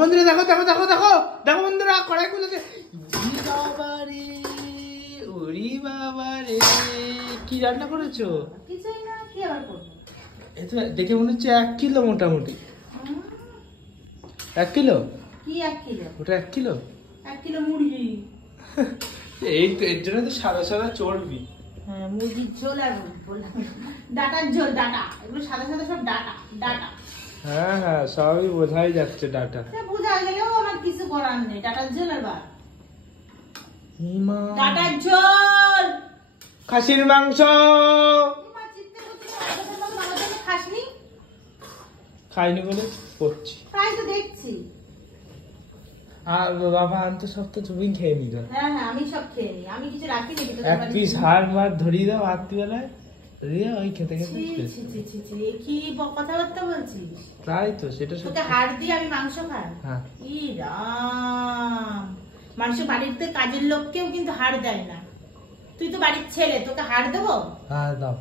বন্ধুরা, দেখো দেখো দেখো দেখো দেখো বন্ধুরা, কড়াই খুলেছে। ওরে বাবা রে, কি রান্না করেছো? কিছুই না, কি আবার করবো? এটা দেখে মনে হচ্ছে 1 কিলো মোটামুটি। 1 কিলো? কি 1 কিলো? ওটা 1 কিলো? 1 কিলো মুরগি। এই তো এর জন্য তো সাদা সাদা চর্বি। হ্যাঁ, মুরগির ঝোল আর বললাম ডাটার ঝোল, ডাটা। এগুলো সাদা সাদা সব ডাটা ডাটা। হ্যাঁ হ্যাঁ, সবই বোঝাই যাচ্ছে ডাটা। বোঝা গেলেও আমার কিছু করার নেই। ডাটার ঝোল আর ভাত। ডাটার ডাটার ঝোল, খাসির মাংস। খাসনি? খাইনি বলে করছি। তাই তো দেখছি। আর বাবা আনতে সব তো তুমি খেয়ে নিল। হ্যাঁ হ্যাঁ, আমি সব খেয়ে নি। আমি কিছু রাখি নাকি? 1 পিস হাড় মার ধরিয়ে দাও রাত্রিবেলায়, দিয়ে ওই খেতে খেতে। কি কথাবার্তা বলছিস? তাই তো, সেটা তোকে হাড় দিয়ে আমি মাংস খাই? হ্যাঁ। ই রাম, মানুষ বাড়িতে কাজের লোককেও কিন্তু হাড় দেয় না। তুই তো বাড়ির ছেলে, তোকে হাড় দেবো? হ্যাঁ দাও।